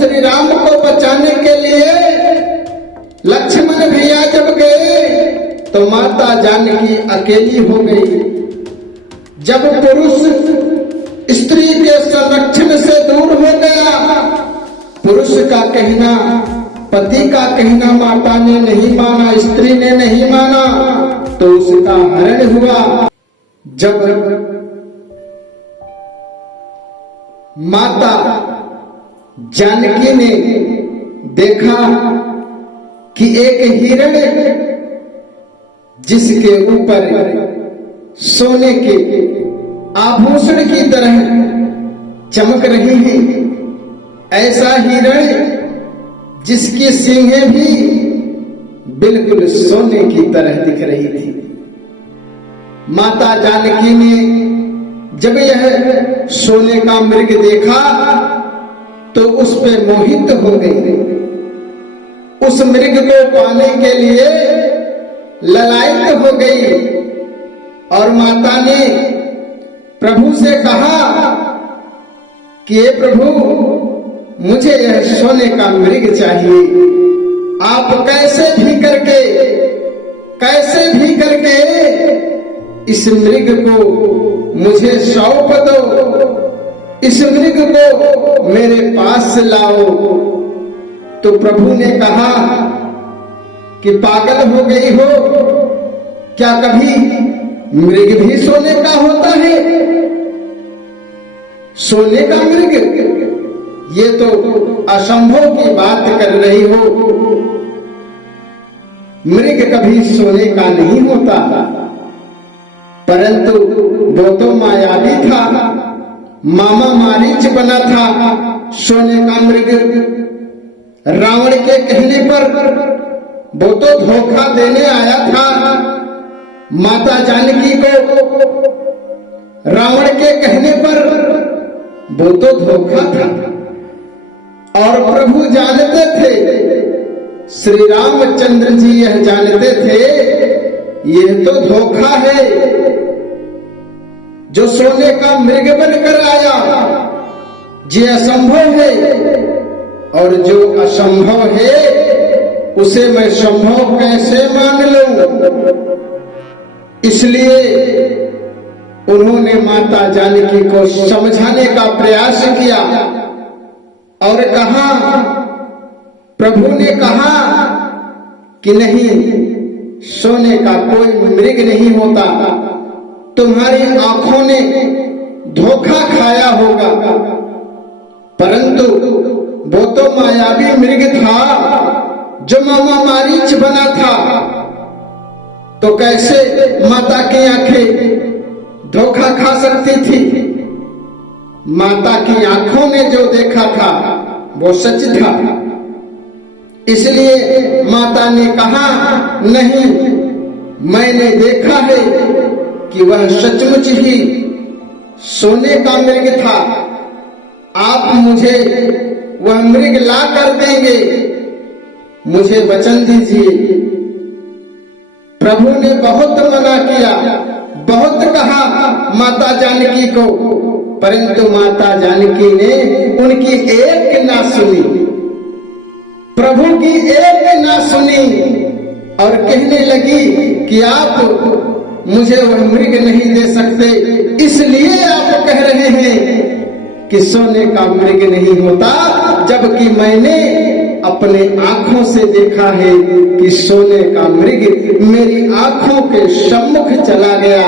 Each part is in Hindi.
श्री राम को बचाने के लिए लक्ष्मण भैया जब गए तो माता जानकी अकेली हो गई। जब पुरुष स्त्री के संरक्षण से दूर हो गया, पुरुष का कहना, पति का कहना माता ने नहीं माना, स्त्री ने नहीं माना, तो उसका हरण हुआ। जब माता जानकी ने देखा कि एक हिरण जिसके ऊपर सोने के आभूषण की तरह चमक रही है, ऐसा हिरण जिसकी सींगें भी बिल्कुल सोने की तरह दिख रही थी। माता जानकी ने जब यह सोने का मृग देखा तो उस पे मोहित हो गई। उस मृग को पाने के लिए ललायित हो गई और माता ने प्रभु से कहा कि हे प्रभु, मुझे यह सोने का मृग चाहिए। आप कैसे भी करके इस मृग को मुझे सौंप दो, इस मृग को मेरे पास लाओ। तो प्रभु ने कहा कि पागल हो गई हो क्या? कभी मृग भी सोने का होता है? सोने का मृग, ये तो असंभव की बात कर रही हो। मृग कभी सोने का नहीं होता। परंतु वो तो मायावी था, मामा मारीच बना था सोने का मृग। रावण के कहने पर वो तो धोखा देने आया था माता जानकी को। रावण के कहने पर वो तो धोखा था और प्रभु जानते थे, श्री रामचंद्र जी यह जानते थे, यह तो धोखा है। जो सोने का मृग बनकर आया ये असंभव है, और जो असंभव है उसे मैं संभव कैसे मान लूं? इसलिए उन्होंने माता जानकी को समझाने का प्रयास किया और कहा, प्रभु ने कहा कि नहीं, सोने का कोई मृग नहीं होता, तुम्हारी आंखों ने धोखा खाया होगा। परंतु वो तो मायावी मृग था जो मामा मारीच बना था। तो कैसे माता की आंखें धोखा खा सकती थी? माता की आंखों ने जो देखा था वो सच था। इसलिए माता ने कहा, नहीं, मैंने देखा है कि वह सचमुच ही सोने का मृग था। आप मुझे वह मृग ला कर देंगे, मुझे वचन दीजिए। प्रभु ने बहुत मना किया, बहुत कहा माता जानकी को, परंतु माता जानकी ने उनकी एक ना सुनी, प्रभु की एक ना सुनी और कहने लगी कि आप मुझे वह मृग नहीं दे सकते, इसलिए आप कह रहे हैं कि सोने का मृग नहीं होता, जबकि मैंने अपने आंखों से देखा है कि सोने का मृग मेरी आंखों के सम्मुख चला गया,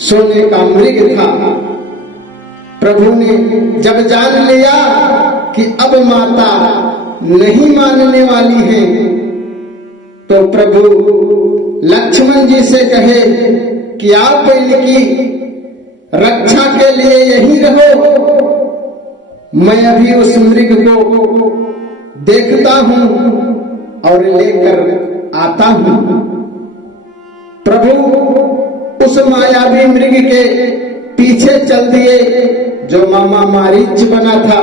सोने का मृग था। प्रभु ने जब जान लिया कि अब माता नहीं मानने वाली है, तो प्रभु लक्ष्मण जी से कहे कि आप इनकी रक्षा के लिए यहीं रहो, मैं अभी उस मृग को देखता हूं और लेकर आता हूं। प्रभु उस मायावी मृग के पीछे चल दिए जो मामा मारीच बना था।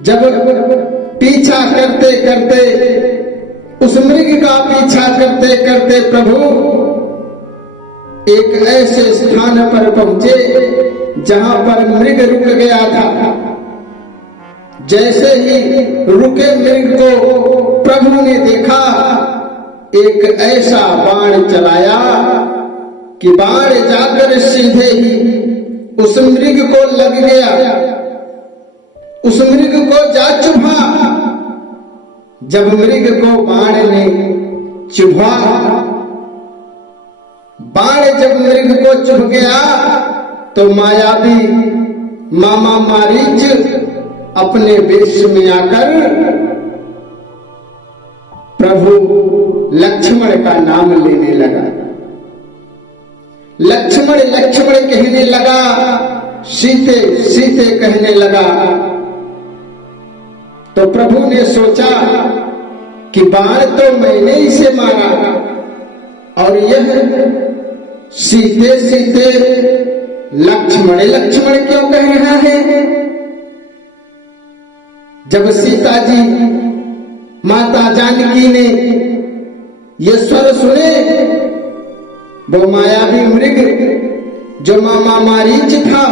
जब पीछा करते करते, उस मृग का पीछा करते करते प्रभु एक ऐसे स्थान पर पहुंचे जहां पर मृग रुक गया था। जैसे ही रुके मृग को प्रभु ने देखा, एक ऐसा बाण चलाया कि बाण जाकर सीधे ही उस मृग को लग गया, उस मृग को जा चुभा। जब मृग को बाण ने चुभा, बाण जब मृग को चुभ गया तो मायावी मामा मारीच अपने वेश में आकर प्रभु लक्ष्मण का नाम लेने लगा। लक्ष्मण लक्ष्मण कहने लगा, सीते सीते कहने लगा। तो प्रभु ने सोचा कि बाण तो मैंने इसे मारा और यह सीते सीते लक्ष्मण लक्ष्मण क्यों कह रहा है। जब सीता जी माता जानकी ने ये स्वर सुने, वो मायावी मृग जो मामा मारीच था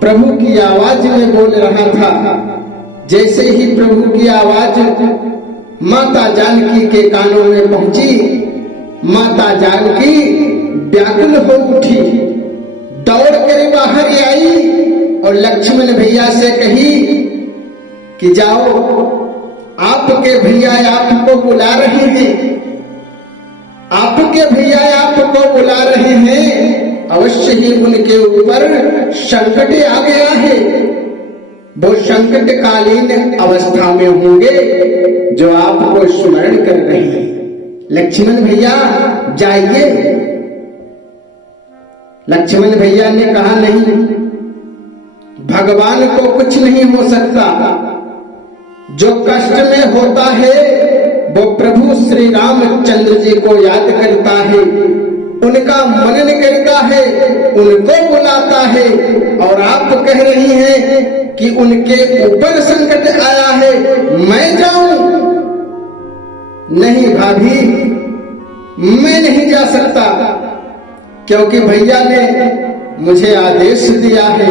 प्रभु की आवाज में बोल रहा था। जैसे ही प्रभु की आवाज माता जानकी के कानों में पहुंची, माता जानकी व्याकुल हो उठी, दौड़ कर बाहर आई और लक्ष्मण भैया से कही कि जाओ, आपके भैया आपको बुला रहे हैं, आपके भैया आपको बुला रहे हैं। अवश्य ही उनके ऊपर संकट आ गया है, वो संकटकालीन अवस्था में होंगे जो आपको स्मरण कर रहे हैं। लक्ष्मण भैया जाइए। लक्ष्मण भैया ने कहा, नहीं, भगवान को कुछ नहीं हो सकता। जो कष्ट में होता है वो प्रभु श्री रामचंद्र जी को याद करता है, उनका मनन करता है, उनको बुलाता है। और आप कह रही हैं कि उनके ऊपर संकट आया है, मैं जाऊं? नहीं भाभी, मैं नहीं जा सकता, क्योंकि भैया ने मुझे आदेश दिया है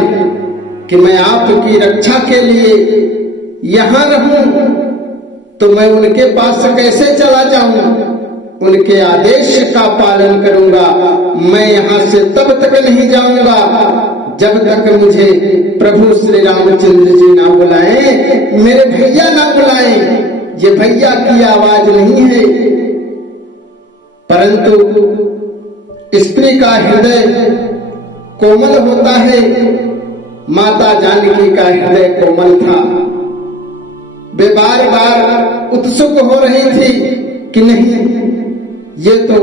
कि मैं आपकी रक्षा के लिए यहां रहूं, तो मैं उनके पास कैसे चला जाऊं? उनके आदेश का पालन करूंगा। मैं यहां से तब तक नहीं जाऊंगा जब तक मुझे प्रभु श्री रामचंद्र जी ना बुलाएं, मेरे भैया ना बुलाएं। ये भैया की आवाज नहीं है, परंतु स्त्री का हृदय कोमल होता है। माता जानकी का हृदय कोमल था। वे बार बार उत्सुक हो रही थी कि नहीं, ये तो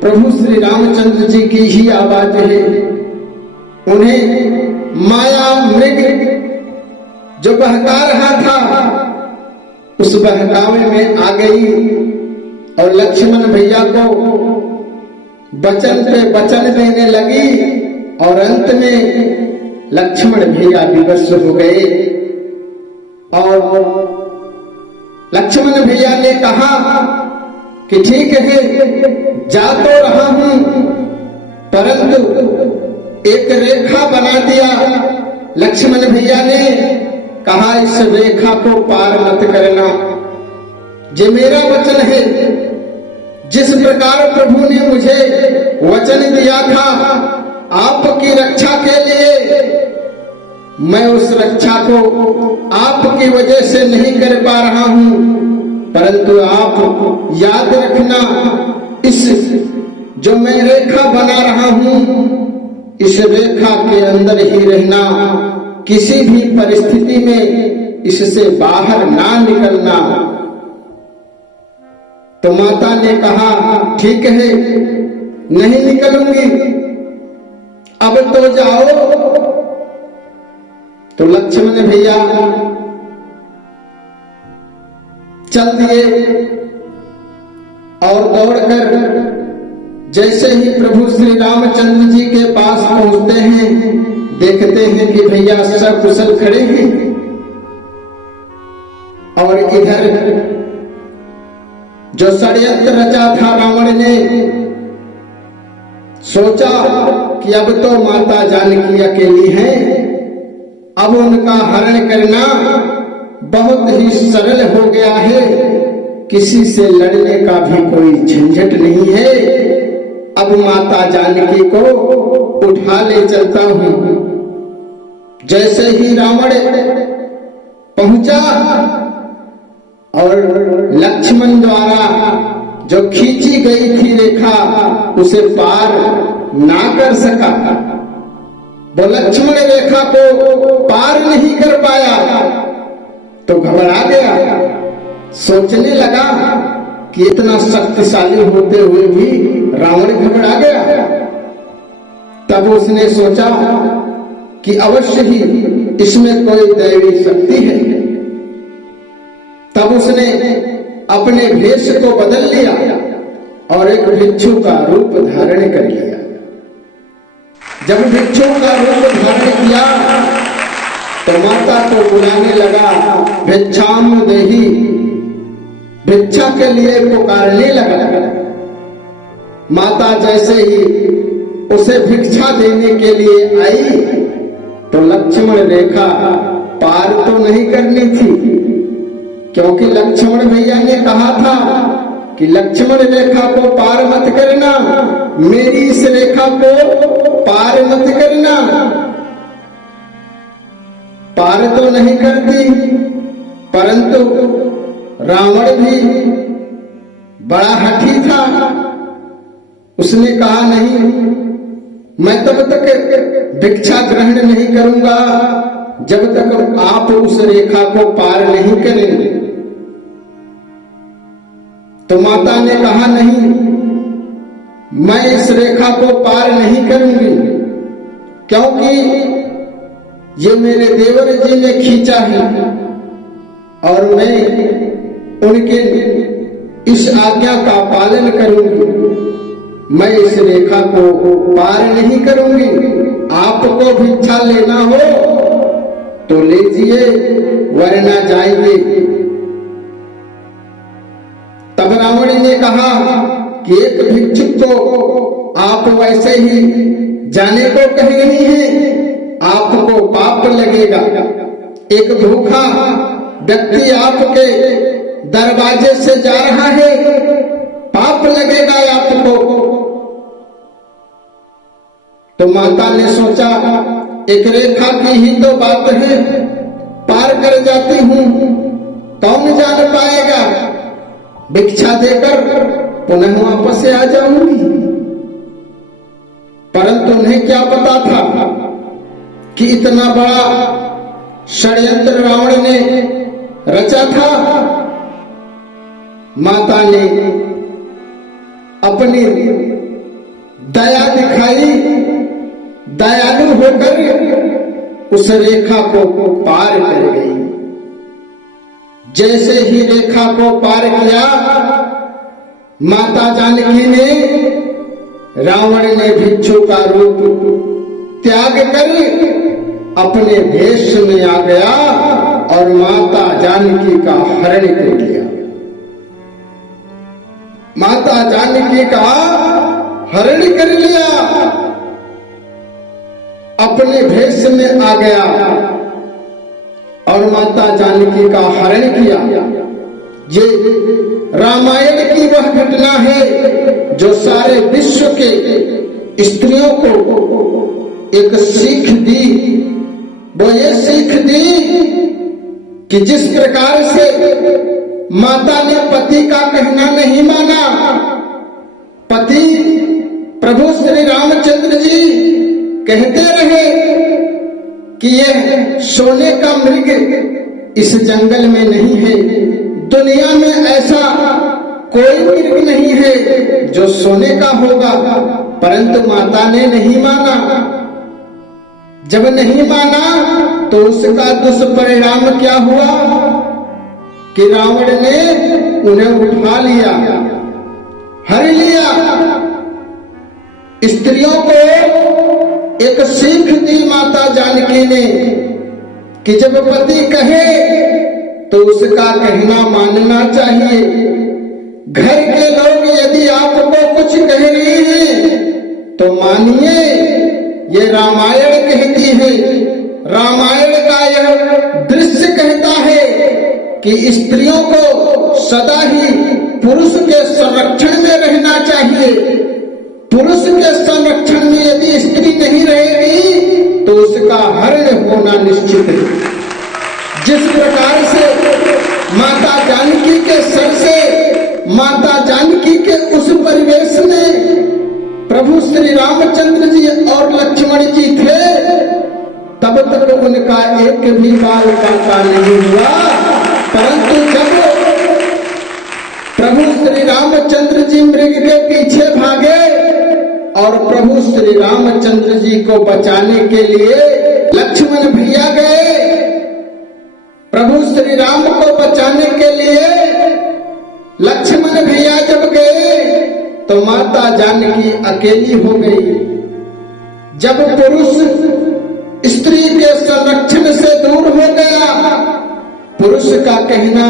प्रभु श्री रामचंद्र जी की ही आवाज है। उन्हें माया मृग जो बहका रहा था उस बहकावे में आ गई और लक्ष्मण भैया को वचन पे वचन देने लगी और अंत में लक्ष्मण भैया विवश हो गए। और लक्ष्मण भैया ने कहा कि ठीक है, जा तो रहा हूं, परंतु एक रेखा बना दिया। लक्ष्मण भैया ने कहा, इस रेखा को पार मत करना, ये मेरा वचन है। जिस प्रकार प्रभु ने मुझे वचन दिया था आपकी रक्षा के लिए, मैं उस रक्षा को आपकी वजह से नहीं कर पा रहा हूं, परंतु आप याद रखना, इस जो मैं रेखा बना रहा हूं, इस रेखा के अंदर ही रहना, किसी भी परिस्थिति में इससे बाहर ना निकलना। तो माता ने कहा, ठीक है, नहीं निकलूंगी, अब तो जाओ। तो लक्ष्मण भैया चल दिए और दौड़कर जैसे ही प्रभु श्री रामचंद्र जी के पास पहुंचते हैं, देखते हैं कि भैया सकुशल खड़े हैं और इधर जो षड्यंत्र रचा था रावण ने, सोचा कि अब तो माता जानकी अकेली है, अब उनका हरण करना बहुत ही सरल हो गया है, किसी से लड़ने का भी कोई झंझट नहीं है। अब माता जानकी को उठा ले चलता हूं। जैसे ही रावण पहुंचा और लक्ष्मण द्वारा जो खींची गई थी रेखा उसे पार ना कर सका, वो लक्ष्मण रेखा को पार नहीं कर पाया तो घबरा गया। सोचने लगा कि इतना शक्तिशाली होते हुए भी रावण घबरा गया। तब उसने सोचा कि अवश्य ही इसमें कोई दैवी शक्ति है। तब उसने अपने भेष को बदल लिया और एक भिक्षु का रूप धारण कर लिया। जब भिक्षु का रूप धारण किया तो माता को बुलाने लगा, भिक्षाम देहि, भिक्षा के लिए पुकारने लगा। माता जैसे ही उसे भिक्षा देने के लिए आई तो लक्ष्मण रेखा पार तो नहीं करनी थी, क्योंकि लक्ष्मण भैया ने कहा था कि लक्ष्मण रेखा को पार मत करना, मेरी इस रेखा को पार मत करना। पार तो नहीं करती, परंतु रावण भी बड़ा हठी था। उसने कहा नहीं, मैं तब तक भिक्षा ग्रहण नहीं करूंगा जब तक आप उस रेखा को पार नहीं करेंगे। तो माता ने कहा नहीं, मैं इस रेखा को पार नहीं करूंगी, क्योंकि ये मेरे देवर जी ने खींचा है और मैं उनके इस आज्ञा का पालन करूंगी। मैं इस रेखा को पार नहीं करूंगी। आपको भिक्षा लेना हो तो लीजिए, वरना जाइए। तब रावण ने कहा कि एक भिक्षुक को आप वैसे ही जाने को कह रही हैं, आपको पाप लगेगा। एक भूखा व्यक्ति आपके दरवाजे से जा रहा है, पाप लगेगा आपको। तो माता ने सोचा, एक रेखा की ही तो बात है, पार कर जाती हूं, कौन जान पाएगा, भिक्षा देकर पुनः वापस आ जाऊंगी। परंतु उन्हें क्या पता था कि इतना बड़ा षड्यंत्र रावण ने रचा था। माता ने अपनी दया दिखाई, दयालु होकर उस रेखा को पार कर गई। जैसे ही रेखा को पार किया, माता जानकी ने रावण ने भिक्षु का रूप त्याग कर अपने भेष में आ गया और माता जानकी का हरण कर लिया। माता जानकी का हरण कर लिया, अपने भेष में आ गया और माता जानकी का हरण किया। ये रामायण की वह घटना है जो सारे विश्व के स्त्रियों को एक सीख दी। वो ये सीख दी कि जिस प्रकार से माता ने पति का कहना नहीं माना, पति प्रभु श्री रामचंद्र जी कहते रहे कि यह सोने का मृग इस जंगल में नहीं है, दुनिया में ऐसा कोई मृग नहीं है जो सोने का होगा, परंतु माता ने नहीं माना। जब नहीं माना तो उसका दुष्परिणाम क्या हुआ कि रावण ने उन्हें उठा लिया, हर लिया। स्त्रियों को एक सीख दी माता जानकी ने कि जब पति कहे तो उसका कहना मानना चाहिए। घर के लोग यदि आपको कुछ कह रहे हैं तो मानिए, ये रामायण कहती है। रामायण का यह दृश्य कहता है कि स्त्रियों को सदा ही पुरुष के संरक्षण में रहना चाहिए। पुरुष के संरक्षण में यदि स्त्री नहीं रहेगी तो उसका हरण होना निश्चित है। जिस प्रकार से माता जानकी के सर से माता जानकी के उस परिवेश में प्रभु श्री रामचंद्र जी और लक्ष्मण जी थे, तब तक उनका एक भी बाल बांका नहीं हुआ। परंतु जब प्रभु श्री रामचंद्र जी मृग के पीछे भागे और प्रभु श्री रामचंद्र जी को बचाने के लिए लक्ष्मण भैया गए, प्रभु श्री राम को बचाने के लिए लक्ष्मण भैया जब गए तो माता जानकी अकेली हो गई। जब पुरुष स्त्री के संरक्षण से दूर हो गया, पुरुष का कहना,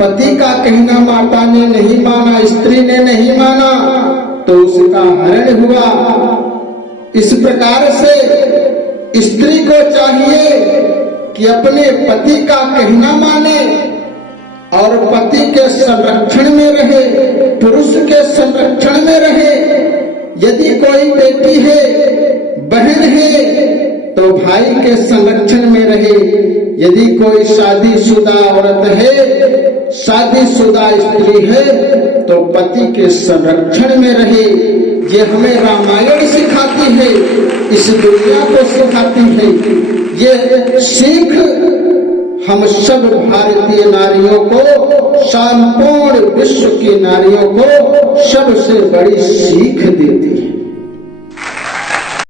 पति का कहना माता ने नहीं माना, स्त्री ने नहीं माना, तो उसका हरण हुआ। इस प्रकार से स्त्री को चाहिए कि अपने पति का कहना माने और पति के संरक्षण में रहे, पुरुष के संरक्षण में रहे। यदि कोई बेटी है, बहन है, तो भाई के संरक्षण में रहे। यदि कोई शादीशुदा औरत है, शादीशुदा स्त्री है, तो पति के संरक्षण में रहे। ये हमें रामायण सिखाती है, इस दुनिया को सिखाती है। ये सीख हम सब भारतीय नारियों को, संपूर्ण विश्व की नारियों को सबसे बड़ी सीख देती है।